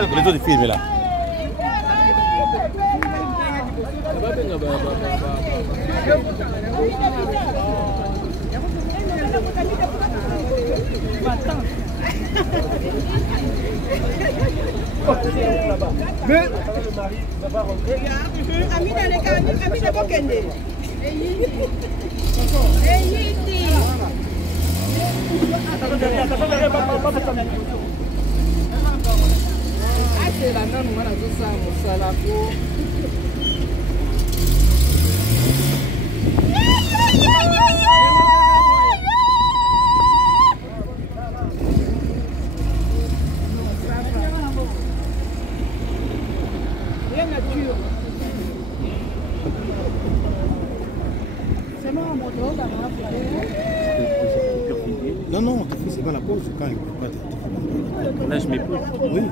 Les autres films là. Non, non, c'est pas la pause, c'est quand il peut pas. Là, je mets plus. Oui.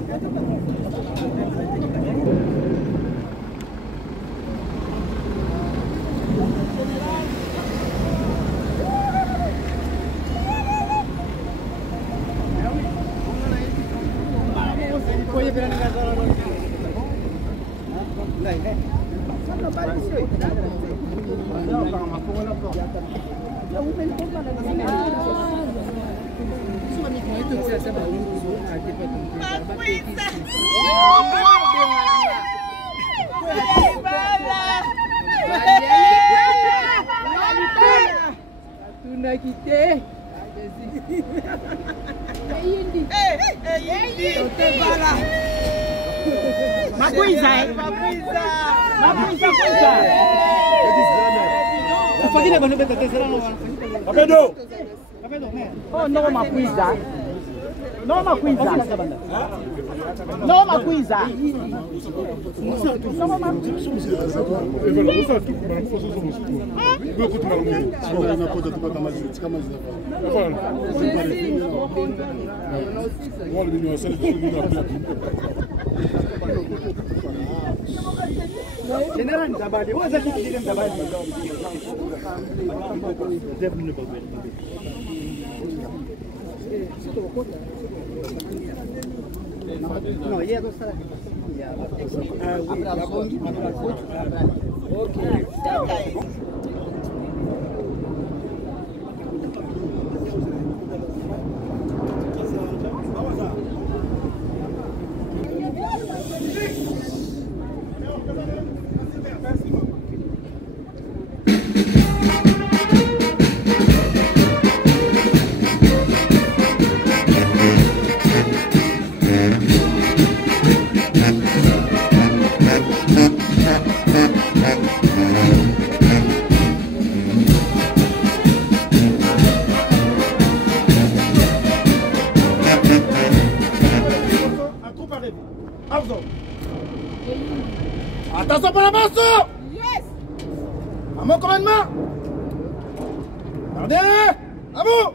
Oh, no makuiza. No makuiza. No makuiza. General Zabadi, what is that you Zabadi? No, yeah, those are. Okay. Attention pour la masse! Yes! À mon commandement! Gardez! À vous!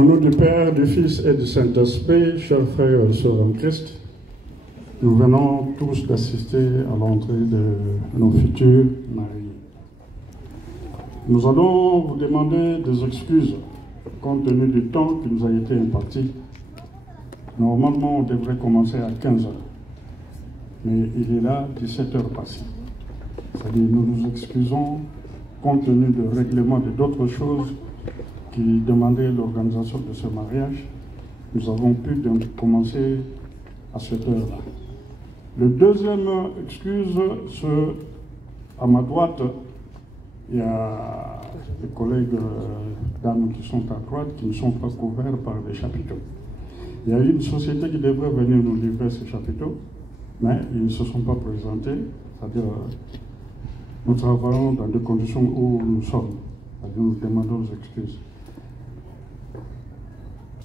Au nom du Père, du Fils et du Saint-Esprit, chers frères et sœurs en Christ, nous venons tous d'assister à l'entrée de nos futurs mariés. Nous allons vous demander des excuses compte tenu du temps qui nous a été imparti. Normalement, on devrait commencer à 15 h. Mais il est là 17 h passées. C'est-à-dire nous nous excusons compte tenu du règlement de d'autres choses qui demandaient l'organisation de ce mariage. Nous avons pu donc commencer à cette heure-là. Le deuxième excuse, c'est à ma droite, il y a des collègues dames qui sont à droite qui ne sont pas couverts par des chapiteaux. Il y a une société qui devrait venir nous livrer ces chapiteaux, mais ils ne se sont pas présentés. C'est-à-dire, nous travaillons dans des conditions où nous sommes. C'est-à-dire, nous demandons des excuses.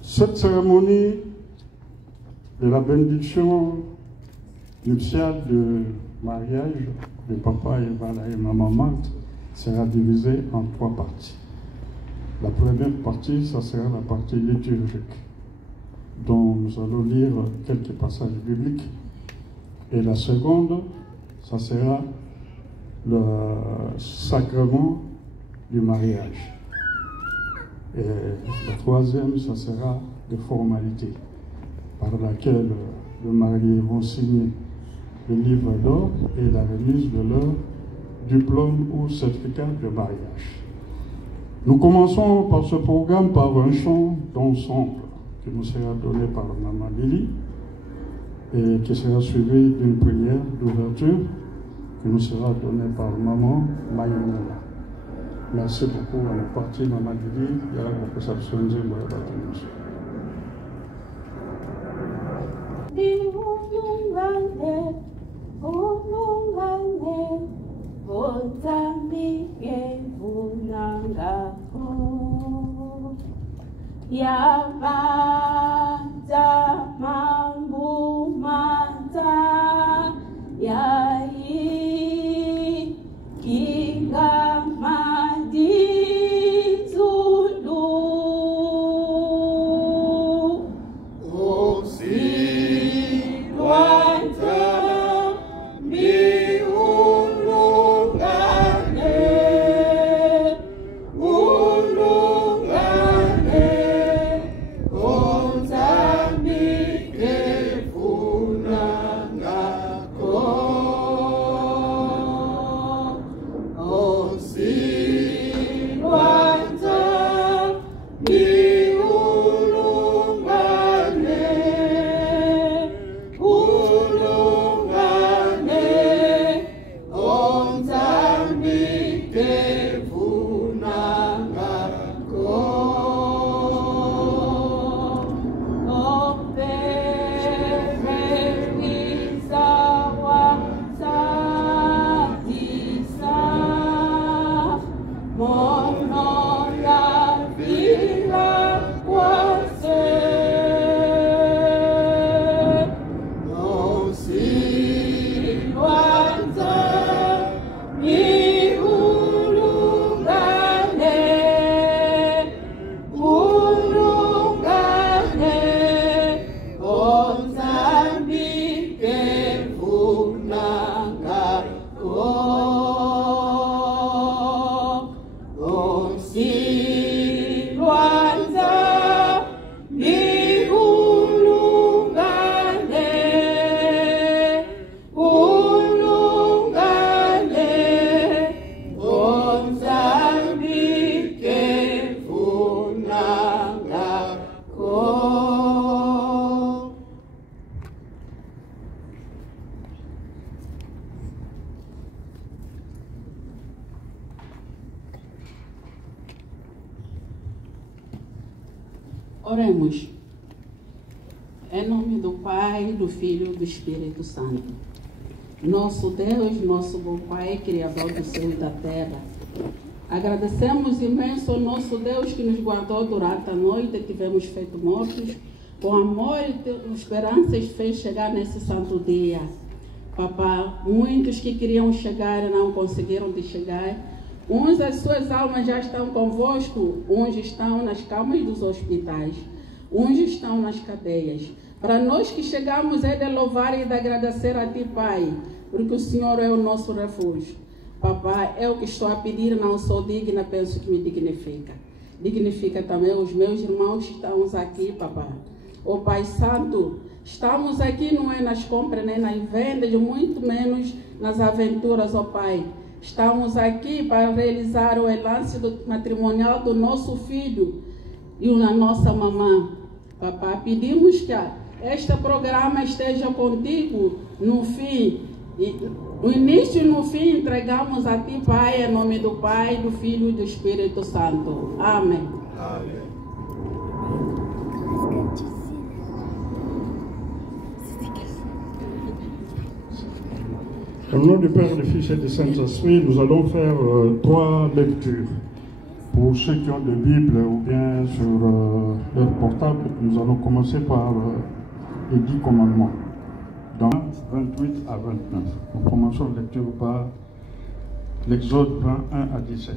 Cette cérémonie de la bénédiction nuptiale de mariage de papa Evala et maman Marthe sera divisée en 3 parties. La première partie, ça sera la partie liturgique, dont nous allons lire quelques passages bibliques. Et la seconde, ça sera le sacrement du mariage. Et la troisième, ça sera des formalités par laquelle les mariés vont signer le livre d'or et la remise de leur diplôme ou certificat de mariage. Nous commençons par ce programme par un chant d'ensemble qui nous sera donné par Maman Lily et qui sera suivi d'une prière d'ouverture qui nous sera donnée par Maman Mayonela. Merci beaucoup. On est parti, Maman Lily. Il y a la conversation de Oremos. Em nome do Pai, do Filho e do Espírito Santo. Nosso Deus, nosso bom Pai, Criador do céu e da terra. Agradecemos imenso ao nosso Deus que nos guardou durante a noite que tivemos feito mortos. Com amor e esperanças fez chegar nesse santo dia. Papá, muitos que queriam chegar e não conseguiram de chegar. Uns as suas almas já estão convosco, uns estão nas camas dos hospitais, uns estão nas cadeias. Para nós que chegamos é de louvar e de agradecer a Ti, Pai, porque o Senhor é o nosso refúgio. Papai, eu que estou a pedir, não sou digna, penso que me dignifica. Dignifica também os meus irmãos que estão aqui, papai. Ó Pai Santo, estamos aqui não é nas compras nem nas vendas, muito menos nas aventuras, ó Pai. Estamos aqui para realizar o lance matrimonial do nosso filho e da nossa mamã. Papai, pedimos que este programa esteja contigo no fim. No início e no fim entregamos a Ti, Pai, em nome do Pai, do Filho e do Espírito Santo. Amém. Amém. Au nom du Père, du Fils et du Saint-Esprit, nous allons faire 3 lectures. Pour ceux qui ont des Bibles ou bien sur leur portable, nous allons commencer par les 10 commandements. Dans 28 à 29. Nous commençons la lecture par l'Exode 21 à 17.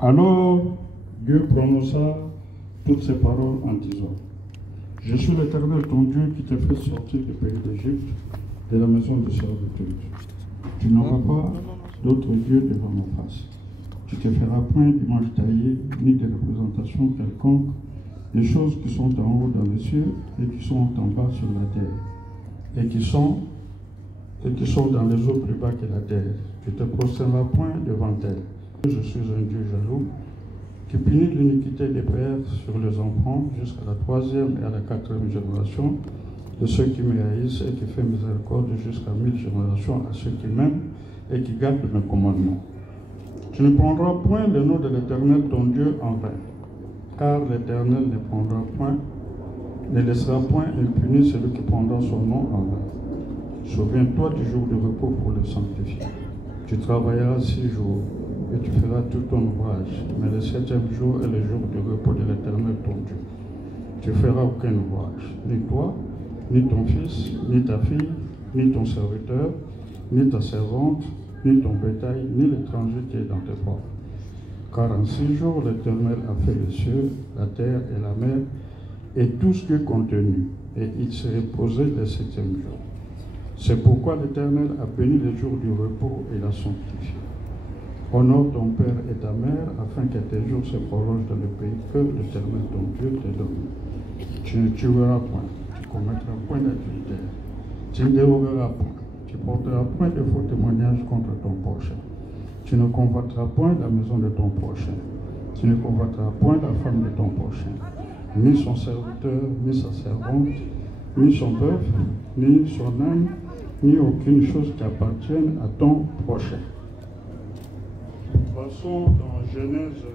Alors Dieu prononça toutes ces paroles en disant: Je suis l'Éternel ton Dieu qui t'a fait sortir du pays d'Égypte, de la maison de servitude. Tu n'auras pas d'autre Dieu devant ma face. Tu ne te feras point d'image taillée, ni de représentation quelconque, des choses qui sont en haut dans les cieux et qui sont en bas sur la terre, et qui sont dans les eaux plus bas que la terre. Tu ne te prosterneras point devant elles. Je suis un Dieu jaloux, qui punit l'iniquité des pères sur les enfants jusqu'à la 3e et à la 4e génération de ceux qui me haïssent, et qui fait miséricorde jusqu'à 1000 générations à ceux qui m'aiment et qui gardent mes commandements. Tu ne prendras point le nom de l'Éternel ton Dieu en vain, car l'Éternel ne laissera point impuni celui qui prendra son nom en vain. Souviens-toi du jour de repos pour le sanctifier. Tu travailleras 6 jours, et tu feras tout ton ouvrage, mais le 7e jour est le jour du repos de l'Éternel ton Dieu. Tu feras aucun ouvrage, ni toi, ni ton fils, ni ta fille, ni ton serviteur, ni ta servante, ni ton bétail, ni l'étranger qui est dans tes portes. Car en 6 jours, l'Éternel a fait les cieux, la terre et la mer, et tout ce qui est contenu, et il s'est reposé le 7e jour. C'est pourquoi l'Éternel a béni le jour du repos et l'a sanctifié. Honore ton père et ta mère, afin que tes jours se prolongent dans le pays que l'Éternel ton Dieu te donne. Tu ne tueras point, tu ne commettras point d'adultère, tu ne dérogeras point, tu ne porteras point de faux témoignages contre ton prochain. Tu ne convoiteras point la maison de ton prochain, tu ne convoiteras point la femme de ton prochain, ni son serviteur, ni sa servante, ni son bœuf, ni son âne, ni aucune chose qui appartienne à ton prochain. Passons dans Genèse 2.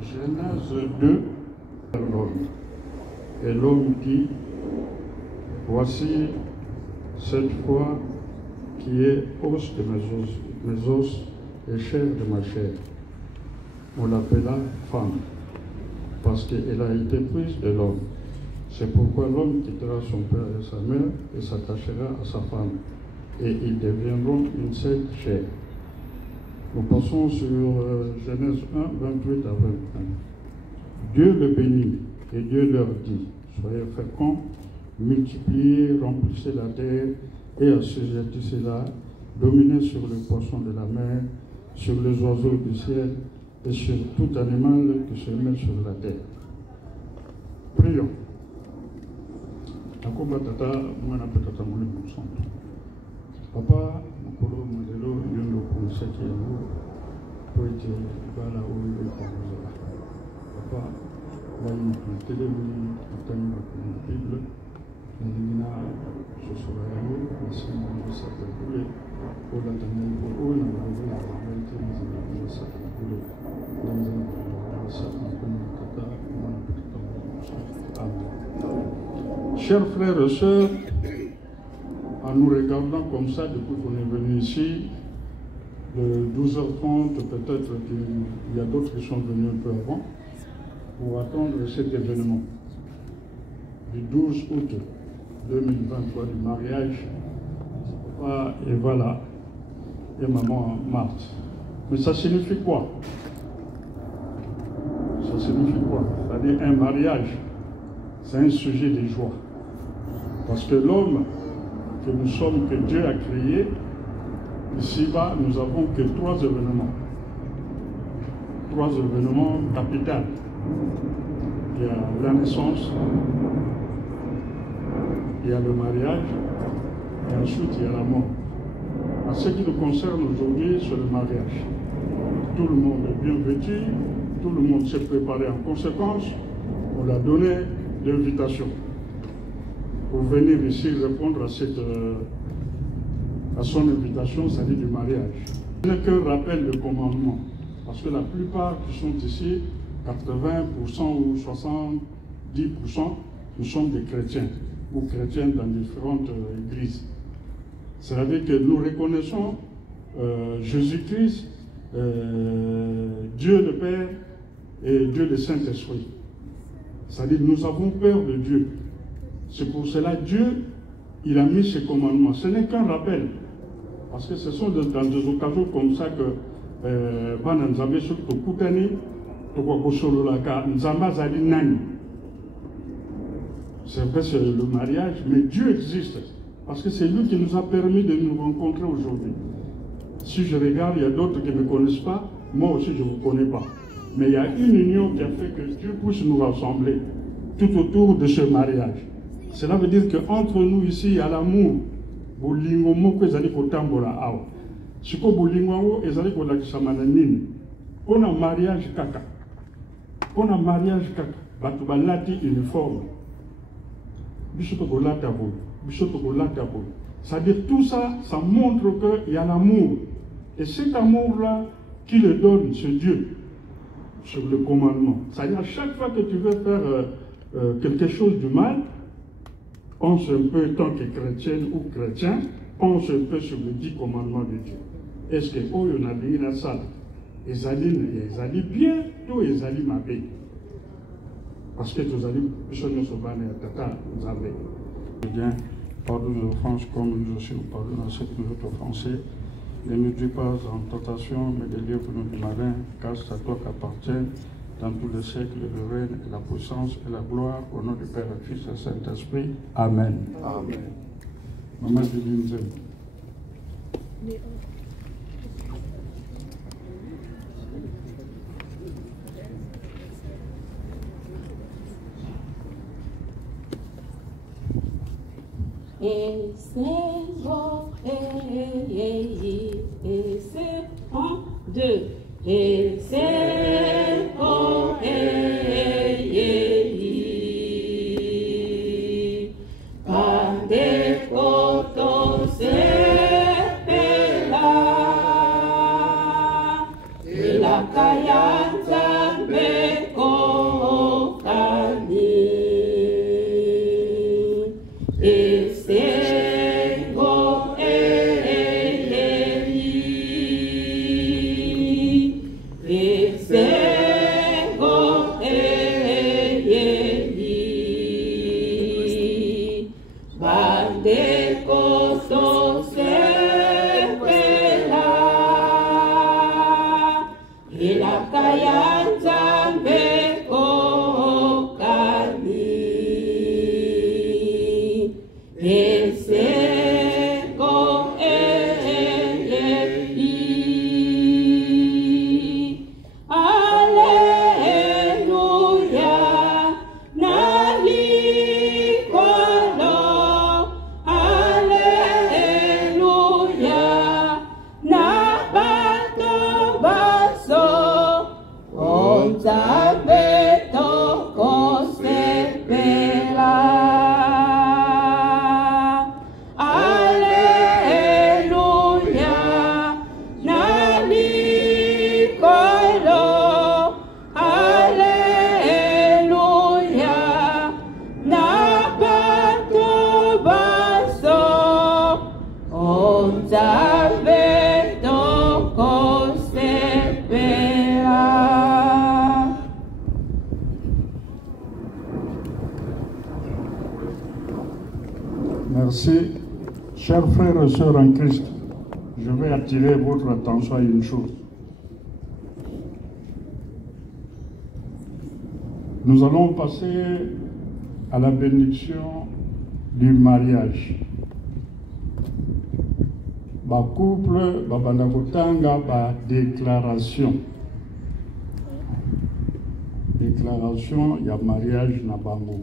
Genèse 2, l'homme. Et l'homme dit: Voici cette fois qui est os de mes os et chair de ma chair. On l'appela femme, parce qu'elle a été prise de l'homme. C'est pourquoi l'homme quittera son père et sa mère et s'attachera à sa femme, et ils deviendront une seule chair. Nous passons sur Genèse 1, 28 à 21. Dieu le bénit, et Dieu leur dit: Soyez féconds, multipliez, remplissez la terre, et assujettissez-la, dominez sur les poissons de la mer, sur les oiseaux du ciel, et sur tout animal qui se met sur la terre. Prions. Nakomba tata mwana petata muli musanto. Papa mukolo mudelo yondo kunsaki yango poete bala oyo ikoza. Papa wali mutele muli atani bakuna Bible nalingina sosora yango nasima musaka kule ola tanai ola na wali tena musaka kule. Chers frères et sœurs, en nous regardant comme ça depuis qu'on est venu ici, de 12h30, peut-être qu'il y a d'autres qui sont venus un peu avant, pour attendre cet événement du 12 août 2023, du mariage papa et voilà, et maman Marthe. Mais ça signifie quoi? Ça signifie quoi? C'est-à-dire un mariage, c'est un sujet de joie. Parce que l'homme que nous sommes, que Dieu a créé, ici-bas, nous avons que 3 événements. 3 événements capitaux. Il y a la naissance, il y a le mariage, et ensuite il y a la mort. En ce qui nous concerne aujourd'hui, c'est le mariage. Tout le monde est bien vêtu, tout le monde s'est préparé en conséquence. On l'a donné l'invitation pour venir ici répondre à son invitation, c'est-à-dire du mariage. Ce n'est qu'un rappel de commandement, parce que la plupart qui sont ici, 80% ou 70%, nous sommes des chrétiens, ou chrétiens dans différentes églises. C'est-à-dire que nous reconnaissons Jésus-Christ, Dieu le Père et Dieu le Saint-Esprit. C'est-à-dire que nous avons peur de Dieu. C'est pour cela que Dieu, il a mis ses commandements. Ce n'est qu'un rappel. Parce que ce sont dans des occasions comme ça que c'est vrai, c'est le mariage, mais Dieu existe. Parce que c'est lui qui nous a permis de nous rencontrer aujourd'hui. Si je regarde, il y a d'autres qui ne me connaissent pas. Moi aussi, je ne vous connais pas. Mais il y a une union qui a fait que Dieu puisse nous rassembler tout autour de ce mariage. Cela veut dire qu'entre nous ici, il y a l'amour. Bolingo moko ezali kotambola awa. Siko bolingo ngo ezali kolakisa mananini. On a mariage kaka. On a mariage kaka. Batu balati uniforme. Bisoto kolata bo. Bisoto kolata bo. C'est-à-dire tout ça, ça montre qu'il y a l'amour. Et cet amour-là, qui le donne, c'est Dieu, sur le commandement. C'est-à-dire à chaque fois que tu veux faire quelque chose de mal, pense un peu, tant que chrétienne ou chrétien, pense un peu sur les 10 commandements de Dieu. Est-ce que oh, on a dit la salle, ils allaient bien, tout ils allaient m'appeler. Parce que tous allez, je ne sais pas, vous avez. Bien, pardon nos offenses comme nous aussi nous pardonnons à ceux qui nous ont offensés. Ne nous dis pas en tentation, mais délivre-nous du malin, car c'est à toi qu'appartiennent dans tous les siècles le règne, la puissance et la gloire, au nom du Père, du Fils et du Saint-Esprit. Amen. Amen. Maman Divinze. Et c'est bon, et c'est un, deux, et c'est bon, Pande koto sepela, la kayanta meko kani. Amen. Merci. Chers frères et sœurs en Christ, je vais attirer votre attention à une chose. Nous allons passer à la bénédiction du mariage. Ba couple, ba bandakotanga, ba déclaration. Déclaration, il y a mariage na bango.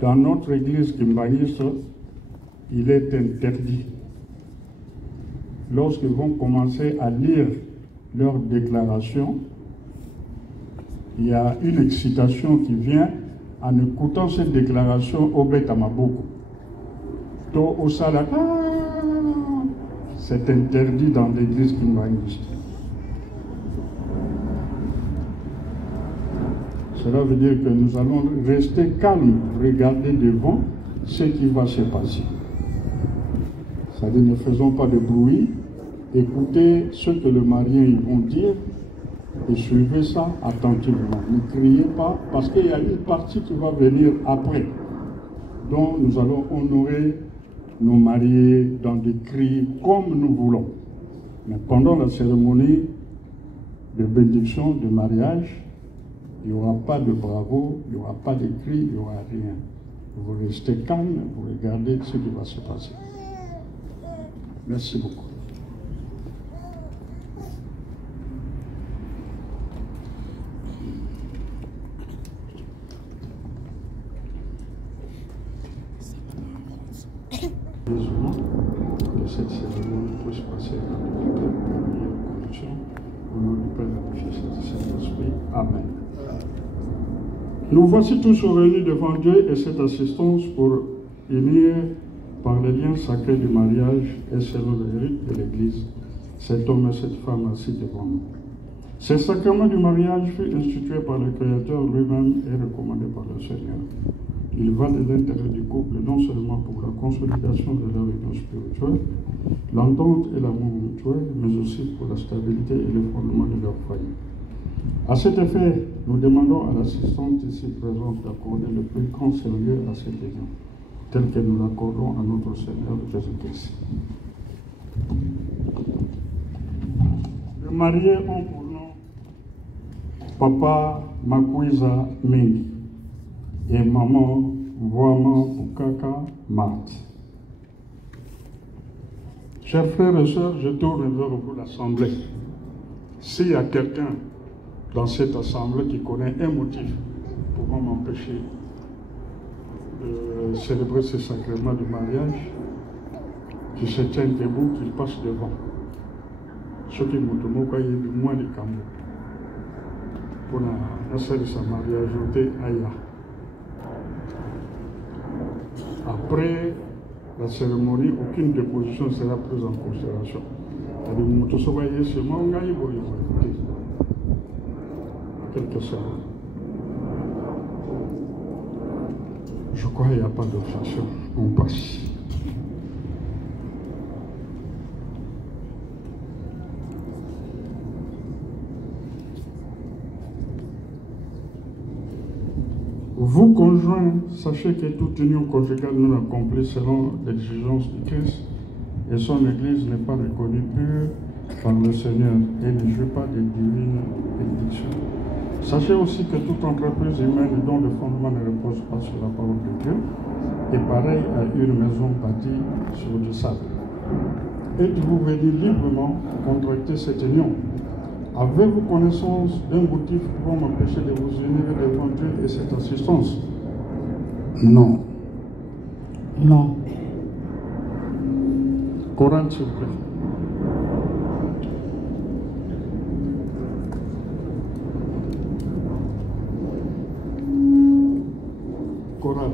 Dans notre église Kimbangiso, il est interdit. Lorsqu'ils vont commencer à lire leur déclaration, il y a une excitation qui vient en écoutant cette déclaration au Betamaboko. Au Sala, c'est interdit dans l'église Kimbangiso. Cela veut dire que nous allons rester calmes, regarder devant ce qui va se passer. C'est-à-dire, ne faisons pas de bruit, écoutez ce que le marié ils vont dire et suivez ça attentivement. Ne criez pas, parce qu'il y a une partie qui va venir après. Donc nous allons honorer nos mariés dans des cris comme nous voulons. Mais pendant la cérémonie de bénédiction, de mariage, il n'y aura pas de bravo, il n'y aura pas de cris, il n'y aura rien. Vous restez calme, vous regardez ce qui va se passer. Merci beaucoup. Que cette cérémonie puisse passer dans de meilleures conditions. Au nom du Père, du Fils et du Saint-Esprit. Amen. Nous voici tous réunis devant Dieu et cette assistance pour unir par les liens sacrés du mariage et selon le rite de l'Église, cet homme et cette femme assis devant nous. Ce sacrement du mariage fut institué par le Créateur lui-même et recommandé par le Seigneur. Il va de l'intérêt du couple non seulement pour la consolidation de leur union spirituelle, l'entente et l'amour mutuel, mais aussi pour la stabilité et le fondement de leur foyer. À cet effet, nous demandons à l'assistante ici présente d'accorder le plus grand sérieux à cette union, tel que nous l'accordons à notre Seigneur Jésus-Christ. Les mariés ont pour nom Papa Makuiza Mingi et Maman Wama Bukaka Marthe. Chers frères et sœurs, je tourne vers vous l'Assemblée. S'il y a quelqu'un dans cette assemblée qui connaît un motif pouvant m'empêcher de célébrer ce sacrement du mariage, qui se tient debout, qu'il passe devant. Ce qui m'ont dit du moins de Cambo. Pour la salle de sa mariage, Aya. Après la cérémonie, aucune déposition ne sera prise en considération. Quelque chose. Je crois qu'il n'y a pas d'objection. On passe. Vous, conjoints, sachez que toute union conjugale non accomplie selon l'exigence du Christ et son Église n'est pas reconnue pure par le Seigneur et ne joue pas des divines bénédictions. Sachez aussi que toute entreprise humaine dont le fondement ne repose pas sur la parole de Dieu est pareil à une maison bâtie sur du sable. Êtes-vous venu librement contracter cette union? Avez-vous connaissance d'un motif pouvant m'empêcher de vous unir devant Dieu et cette assistance? Non. Non. Coran, s'il vous plaît. Coran.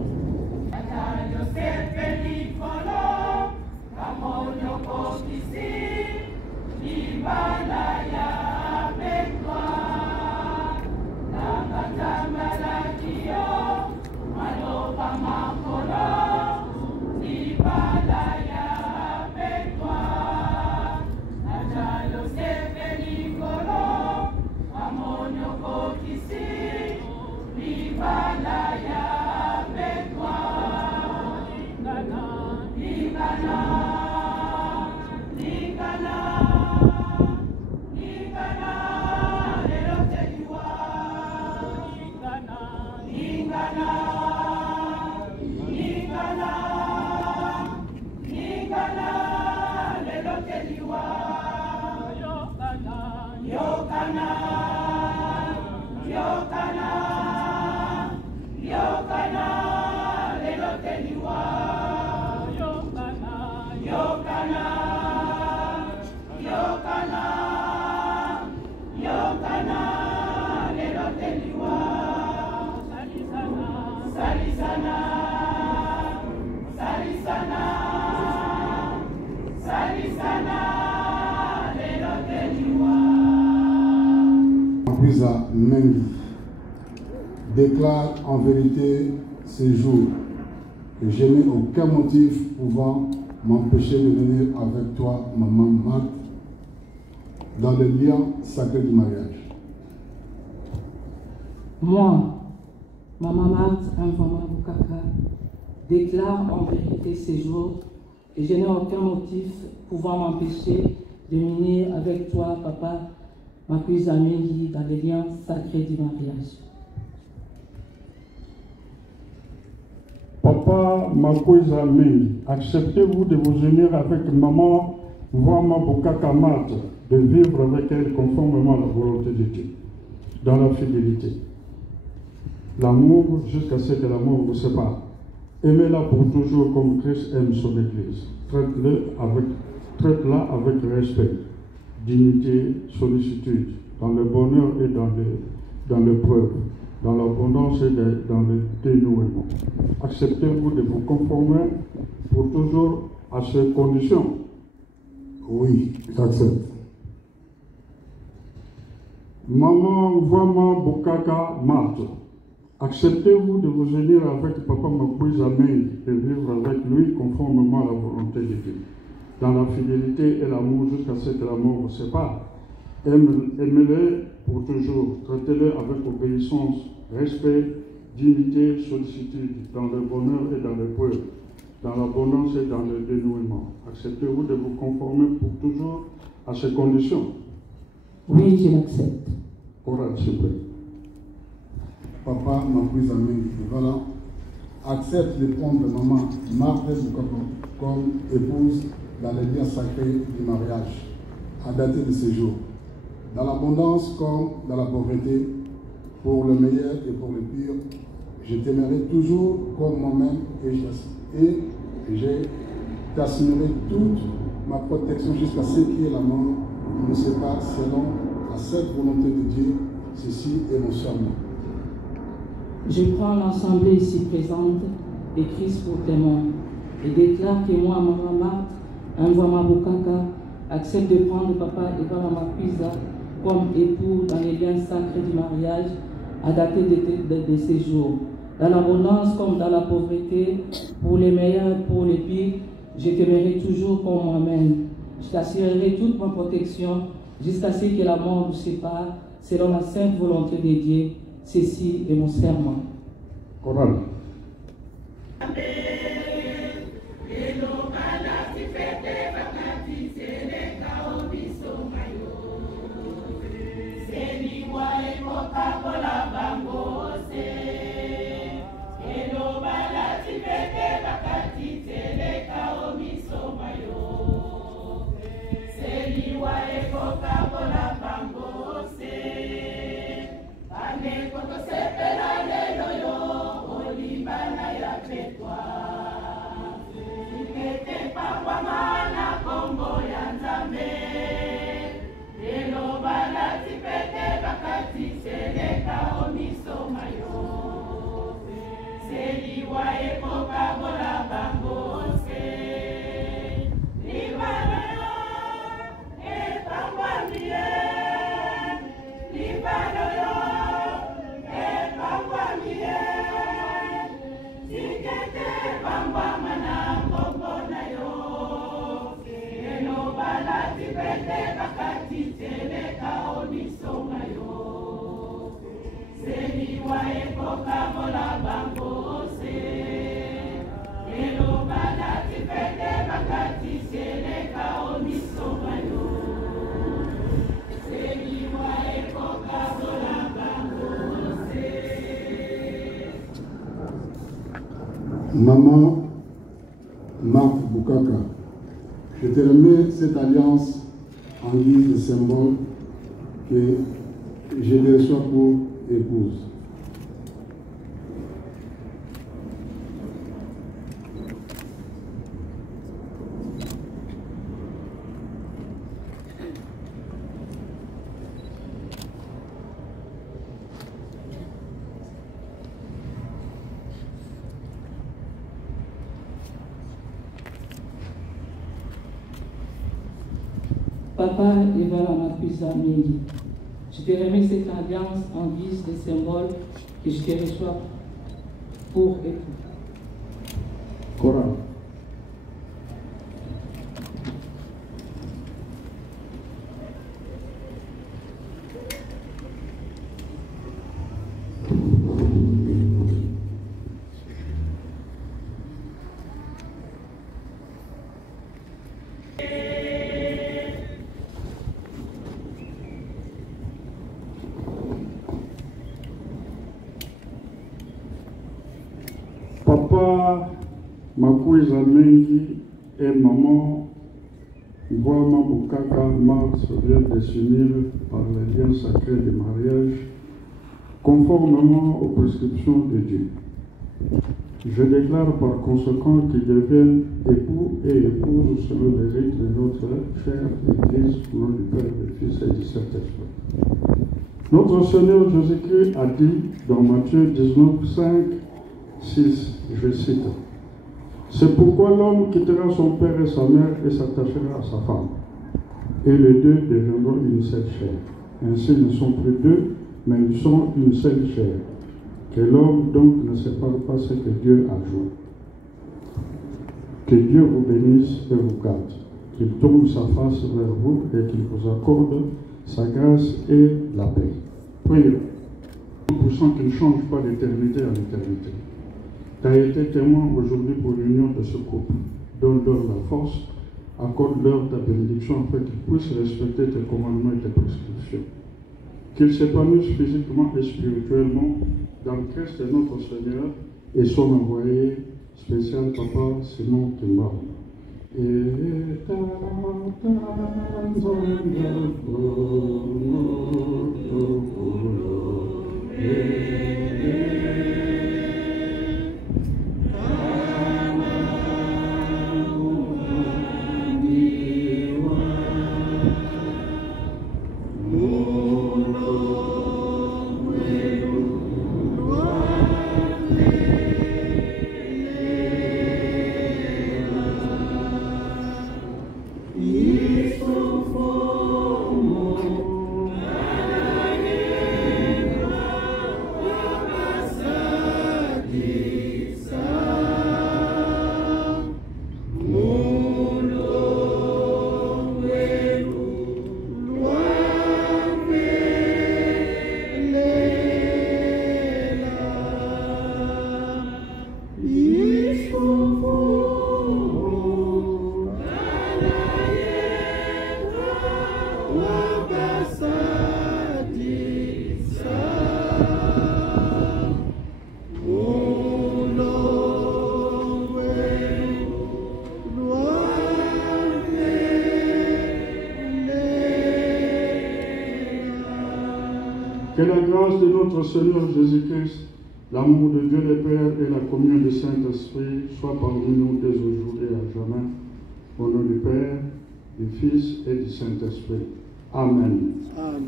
Makwisa Mengi déclare en vérité ces jours que je n'ai aucun motif pouvant m'empêcher de venir avec toi, maman Marthe, dans le lien sacré du mariage. Moi, maman Marthe Mvama Bukaka, déclare en vérité ces jours que je n'ai aucun motif pouvant m'empêcher de venir avec toi, papa Makwisa Mengi, dans le lien sacré du mariage. Papa Makwisa Mengi, acceptez-vous de vous unir avec maman Mvama Bukaka Marthe, de vivre avec elle conformément à la volonté de Dieu, dans la fidélité, l'amour jusqu'à ce que l'amour vous sépare. Aimez-la pour toujours comme Christ aime son Église. Traite-la avec respect, dignité, sollicitude, dans le bonheur et dans l'épreuve, dans l'abondance et dans le dénouement. Acceptez-vous de vous conformer pour toujours à ces conditions? Oui, j'accepte. Maman Mvama Bukaka Marthe, acceptez-vous de vous unir avec papa Makwisa Mengi et vivre avec lui conformément à la volonté de Dieu, dans la fidélité et l'amour jusqu'à ce que la mort vous sépare? Aimez-les pour toujours, traitez-les avec obéissance, respect, dignité, sollicitude, dans le bonheur et dans l'épreuve, dans l'abondance et dans le dénouement. Acceptez-vous de vous conformer pour toujours à ces conditions? Oui, je l'accepte. Courage, s'il vous plaît. Papa Makwisa Mengi, voilà, accepte de prendre maman Marthe Bukaka comme épouse dans les liens sacrés du mariage, à dater de ce jour, dans l'abondance comme dans la pauvreté, pour le meilleur et pour le pire. Je t'aimerai toujours comme moi-même et je t'assurerai toute ma protection jusqu'à ce que la mort nous sépare selon la sainte volonté de Dieu. Ceci est mon serment. Je prends l'assemblée ici présente et Christ pour témoin et déclare que moi, maman Marthe Mvama Bukaka, accepte de prendre papa Mvama Makwisa comme époux dans les liens sacrés du mariage à dater de ces jours. Dans l'abondance comme dans la pauvreté, pour les meilleurs et pour les pires, je t'aimerai toujours comme moi-même. Je t'assurerai toute ma protection jusqu'à ce que la mort nous sépare, selon la sainte volonté de Dieu. Ceci est mon serment. Courage. Maman Marthe Bukaka, je te remets cette alliance en guise de symbole que je les reçois pour épouse. Papa Evala Makuiza Mengi, je te remets cette alliance en guise de symbole que je te reçois pour époux. Chorale. Papa Makuiza Mengi et maman Boama Bukaka Mars vient de s'unir par les liens sacrés du mariage conformément aux prescriptions de Dieu. Je déclare par conséquent qu'ils deviennent époux et épouses selon les rites de notre chère Église au nom du Père, du Fils et du Saint-Esprit. Notre Seigneur Jésus-Christ a dit dans Matthieu 19, 5, 6, je cite, « C'est pourquoi l'homme quittera son père et sa mère et s'attachera à sa femme, et les deux deviendront une seule chair. Ainsi, ils ne sont plus deux, mais ils sont une seule chair. Que l'homme donc ne sépare pas ce que Dieu a joint. Que Dieu vous bénisse et vous garde, qu'il tourne sa face vers vous et qu'il vous accorde sa grâce et la paix. » Prions. Pour ceux qui ne changent pas d'éternité à l'éternité. Tu as été témoin aujourd'hui pour l'union de ce couple. Donne-leur la force, accorde-leur ta bénédiction afin qu'ils puissent respecter tes commandements et tes prescriptions. Qu'ils s'épanouissent physiquement et spirituellement dans le Christ de notre Seigneur et son envoyé spécial Papa Simon Kimba. Que la grâce de notre Seigneur Jésus-Christ, l'amour de Dieu le Père et la communion du Saint-Esprit soient parmi nous dès aujourd'hui et à jamais. Au nom du Père, du Fils et du Saint-Esprit. Amen. Amen.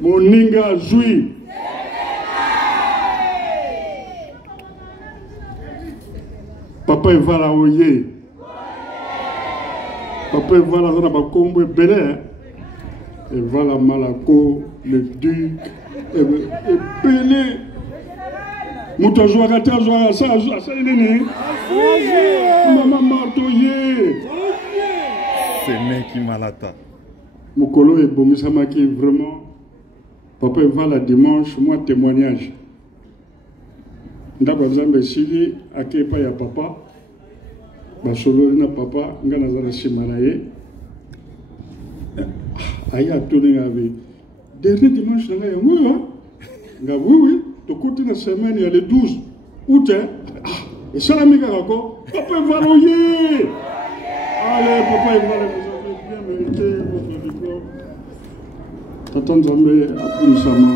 Moninga Zoui. Papa Evala Oye. Papa Evala Zana Bakombo Bele. Evala Malako, le duc. Ebele. Moutazouara Tazouara ça il est né. Maman Martoye. C'est Neki Malata. Mokolo et Bomisamaki vraiment. Papa Evala dimanche, moi témoignage. Ndaba Zambe Sili, Akepa ya papa. Basolo na papa, Ngana Zara Simanaye. Aya tourné avec. Dernier dimanche, Nanga Yango, Nga oui, de côté de la semaine, il y a le 12 août. Et ça, l'ami Garako, Papa Evala Oye. Allez, Papa Evala, vous avez bien mérité votre diplôme. Tatan Zambé, Apunisama.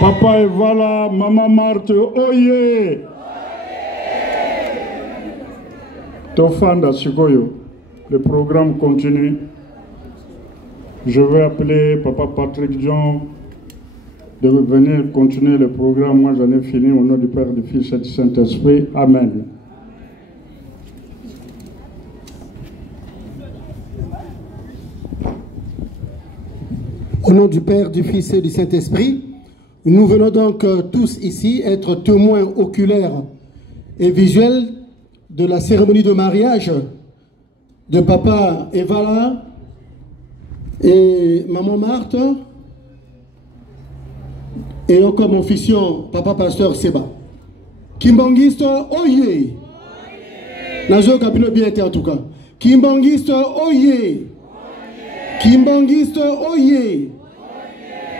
Papa Evala, Maman Marthe, oye! Tofanda Sikoyo, le programme continue. Je vais appeler Papa Patrick John de venir continuer le programme. Moi, j'en ai fini au nom du Père, du Fils et du Saint-Esprit. Amen. Au nom du Père, du Fils et du Saint-Esprit, nous venons donc tous ici être témoins oculaires et visuels de la cérémonie de mariage de Papa Evala et Maman Marthe et encore mon fission, Papa Pasteur Seba. Kimbangisto, oye! Nazo Kabino bien été en tout cas. Kimbangiste Oye. Kimbangiste Oye.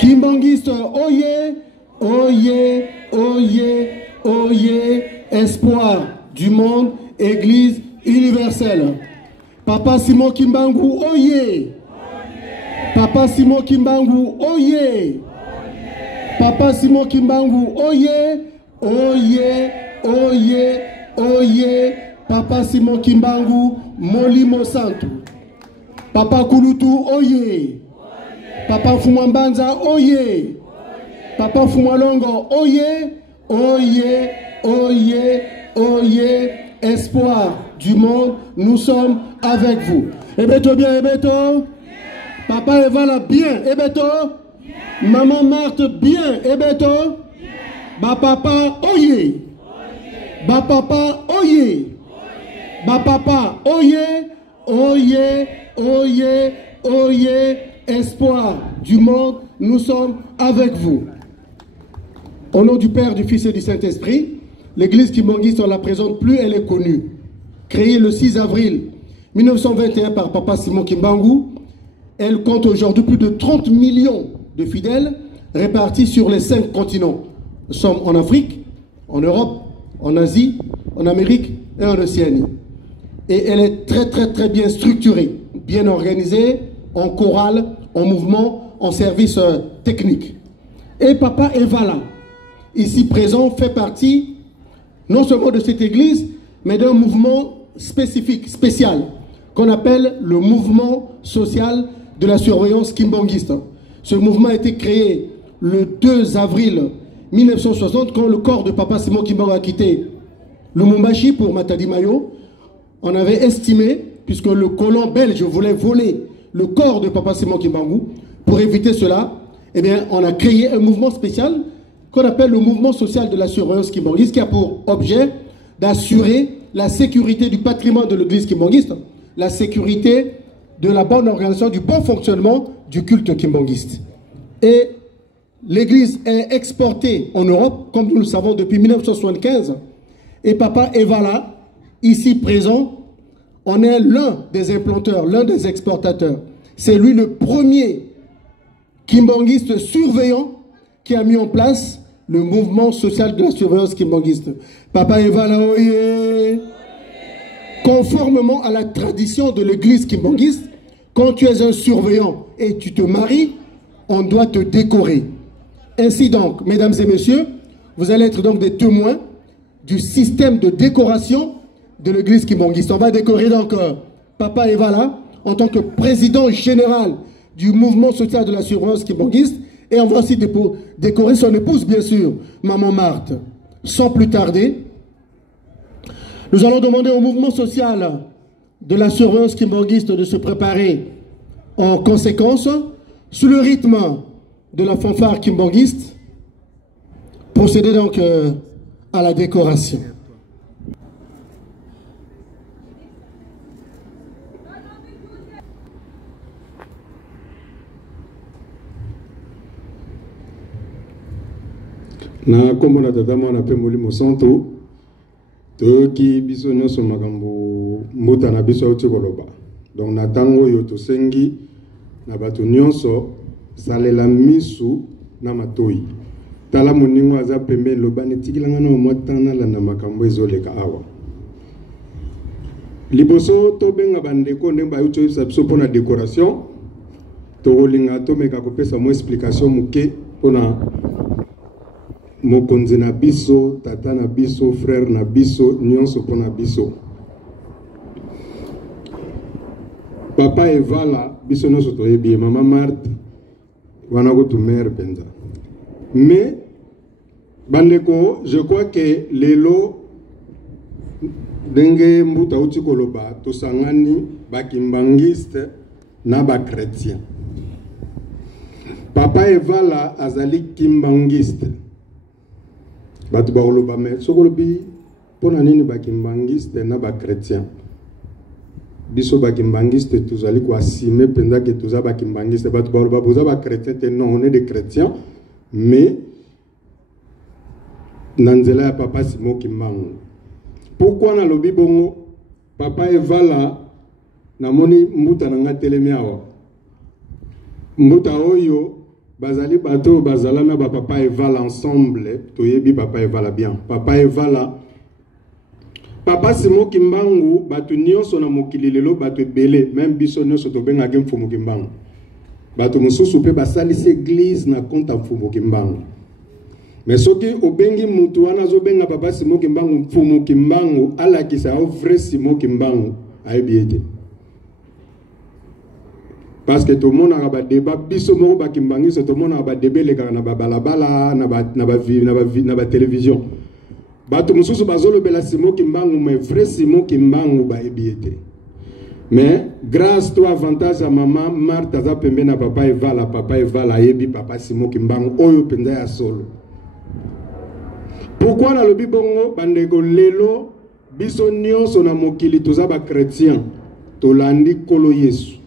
Kimbangiste Oye. Oye, Oye, Oye. Espoir du monde, Église universelle. Papa Simon Kimbangu Oye. Papa Simon Kimbangu Oye. Papa Simon Kimbangu Oye. Oye, Oye, Oye. Papa Simon Kimbangu Molimo Santu. Papa Kulutu Oye. Papa Fumambanza Oye. Papa Fumalongo Oye. Oye, Oye, Oye. Espoir du monde, nous sommes avec vous. Ebeto bien, Ebeto. Papa Evala bien, Ebeto. Maman Marthe bien, Ebeto. Ba papa Oye. Ba papa Oye. Ba papa Oye. Oye, Oye, Oye. Espoir du monde, nous sommes avec vous. Au nom du Père, du Fils et du Saint-Esprit, l'église kimbangiste, on ne la présente plus, elle est connue. Créée le 6 avril 1921 par Papa Simon Kimbangu, elle compte aujourd'hui plus de 30 millions de fidèles répartis sur les 5 continents. Nous sommes en Afrique, en Europe, en Asie, en Amérique et en Océanie. Et elle est très bien structurée, bien organisée, en chorale, en mouvement, en service technique. Et Papa Evala, ici présent, fait partie non seulement de cette église, mais d'un mouvement spécifique, spécial, qu'on appelle le mouvement social de la surveillance kimbangiste. Ce mouvement a été créé le 2 avril 1960, quand le corps de Papa Simon Kimbangu a quitté Lumumbashi pour Matadi Mayo. On avait estimé, puisque le colon belge voulait voler le corps de Papa Simon Kimbangu, pour éviter cela, eh bien, on a créé un mouvement spécial qu'on appelle le mouvement social de la surveillance kimbangiste, qui a pour objet d'assurer la sécurité du patrimoine de l'église kimbangiste, la sécurité de la bonne organisation, du bon fonctionnement du culte kimbangiste. Et l'église est exportée en Europe, comme nous le savons depuis 1975, et Papa Evala, ici présent, on est l'un des implanteurs, l'un des exportateurs. C'est lui le premier kimbangiste surveillant qui a mis en place le mouvement social de la surveillance kimbangiste. Papa Evala Oye. Conformément à la tradition de l'église kimbangiste, quand tu es un surveillant et tu te maries, on doit te décorer. Ainsi donc, mesdames et messieurs, vous allez être donc des témoins du système de décoration de l'église kimbangiste. On va décorer donc Papa Evala en tant que président général du mouvement social de la surveillance kimbangiste, et on va aussi décorer son épouse, bien sûr, Maman Marthe. Sans plus tarder, nous allons demander au mouvement social de la surveillance kimbangiste de se préparer en conséquence, sous le rythme de la fanfare kimbangiste, procéder donc à la décoration. Na kombo na tata mwana pe Molimo Santu toki biso nyonso makambo mbuta na biso auti koloba. Donc na tango yo tosengi na bato nyonso salela misu na matoi. Tala moningo aza pembe lobani tikilanga na motana la na makambo ezoleka awa. Liboso to benga bandeko ndemba yo tsoyisa biso pona décoration. To linga to meka kopesa mo explication muke pona mokonzi na biso, tata na biso, frère na biso, nyonso pona biso. Papa Evala, biso nyonso toyebi, Mama Marthe, wana ko tu mère penza. Mais, bandeko, je crois que lelo, denge mbuta uti koloba, tosangani, bakimbangiste, na ba chrétien. Papa Evala azali kimbangiste. Batu ba oloba me sokolobi pona nini bakimbangiste na ba chrétien biso bakimbangiste tuzali ko assumer penza que tuza bakimbangiste batu ba oloba boza ba chrétien te non on est des chrétiens mais nanzela ya Papa Simon Kimbangu. Pourquoi na lobi bongo Papa Evala namoni mbuta nanga telemi awa mbuta oyo bazali bato bazala na papa evala ensemble toyebi papa evala bien papa evala papa Simon Kimbangu bato nyonso na mokili lelo bato ebele même biso nyonso tobengaki mfumu Kimbangu bato mosusu mpe basalisi église na compte mfumu Kimbangu mais soki obengi mutu wana azobenga papa Simon Kimbangu mfumu Kimbangu alakisa o vrai Simon Kimbangu ayebi ete parce que tout le monde a un débat, biso moko ba kimbangi, tout le monde a un débat les gars na ba balabala, na ba télévision. Ba tout mususu bazolo bela Simon Kimbangu, mais vrai Simon Kimbangu ba ebiete. Mais grâce toi avantage à maman Martha za pembe na papa Evala yebi papa Simon Kimbangu oyo penda ya solo. Pourquoi na lobi bongo bandeko lelo biso nyonso na mokili toza ba chrétien tolandi kolo Yesu.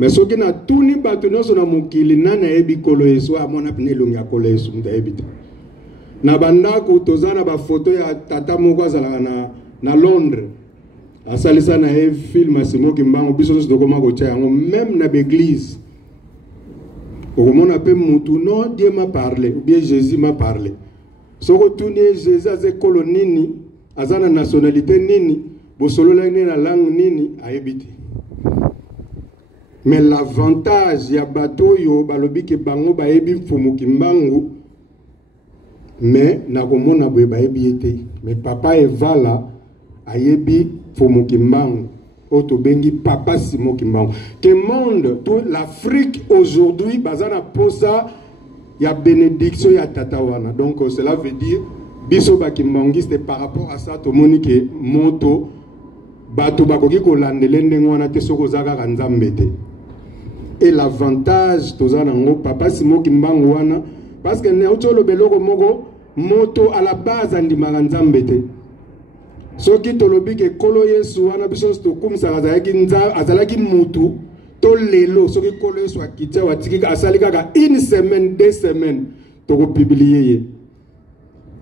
Mais ce qui n'a tout ni bato nyonso na mokili nana yebi kolo Yesu amona pene longa kolo Yesu muta yebite. Na bandako tozana ba photo ya tata moko azala na Londres. Asalisa na e film Simon Kimbangu biso nyonso tokoma ko tia yango même na l'église. Okomona pe mutu non Dieu m'a parlé ou bien Jésus m'a parlé. Soko tuni Jésus aze kolo nini azana nationalité nini bosolo la na langue nini ayebite. Mais l'avantage ya bato yo balobi ke bango ba yebi mfumu Kimbangu mais na komona boye ba yebi ete mais papa Evala ayebi mfumu Kimbangu oto bengi papa Simon Kimbangu que monde tout l'Afrique aujourd'hui bazana posa ya bénédiction ya tata wana donc cela veut dire biso ba kimbangiste par rapport à ça to monike moto bato bakoki ko landele ndenge wana te soko zaka kanzambe te. Et l'avantage tozanango papa Simon Kimbangu wana parce que ne otolo beloko moko moto à la base andimaka nzambe te soki tolobi ke kolo Yesu wana biso to kumisa azalaki mutu to lelo soki kolo Yesu akitya watiki asali kaka une semaine 2 semaines toko publier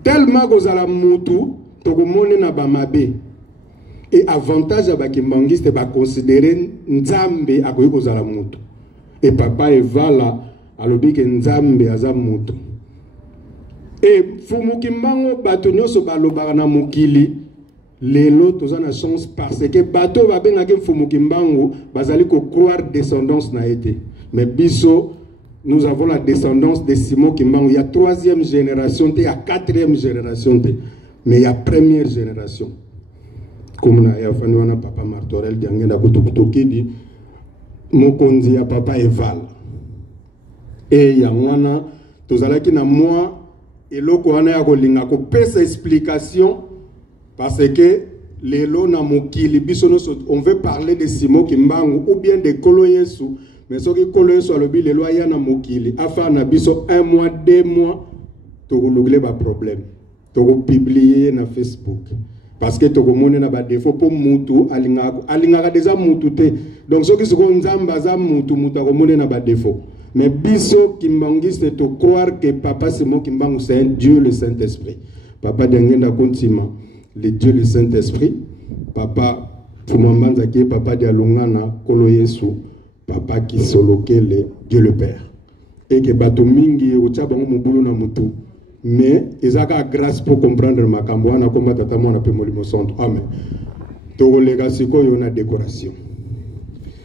tellement kozala mutu toko mone na bamabe. Et avantage à bakimbangiste ba considérer nzambe akoyi kozala mutu. Et papa Evala alobi ke nzambe aza mutu. Et fumu Kimbangu bato nyonso balobaka na mokili lelo toza na chance parce que bato babengaki fumu Kimbangu bazali ko croire descendance na été. Mais biso nous avons la descendance de Simon Kimbangu. Il y a 3e génération, il y a 4e génération, mais il y a première génération. Comme na ya fani wana papa Martorel diangenda kutoki di mokonzi ya papa Eval et ya wana tozalaki na moi eloko wana ya kolinga ko pesa explication parce que lelo na mokili biso on veut parler de Simon Kimbangu ou bien de Kolo Yesu mais soki Kolo Yesu alobi lelo aya na mokili afa na biso 1 mois 2 mois to kolugle ba problème to ko publier na Facebook. Parce que toko mone na ba défaut pour mutu alinga déjà mutu te donc ceux qui sont nzamba za mutu ko mone na ba défaut mais biso kimbangiste to croire que papa Simon Kimbangu c'est un Dieu le Saint-Esprit papa dengenda kontima le Dieu le Saint-Esprit papa fumambanza ki papa dia longana Kolo Yesu papa qui solokele Dieu le Père et que bato mingi o tsabango mobulu na mutu. Mais ils ont grâce pour comprendre ma cambo. On a combattu à mon appel Molimo Centre. Amen. Tout le gars, c'est quoi, il y a une décoration.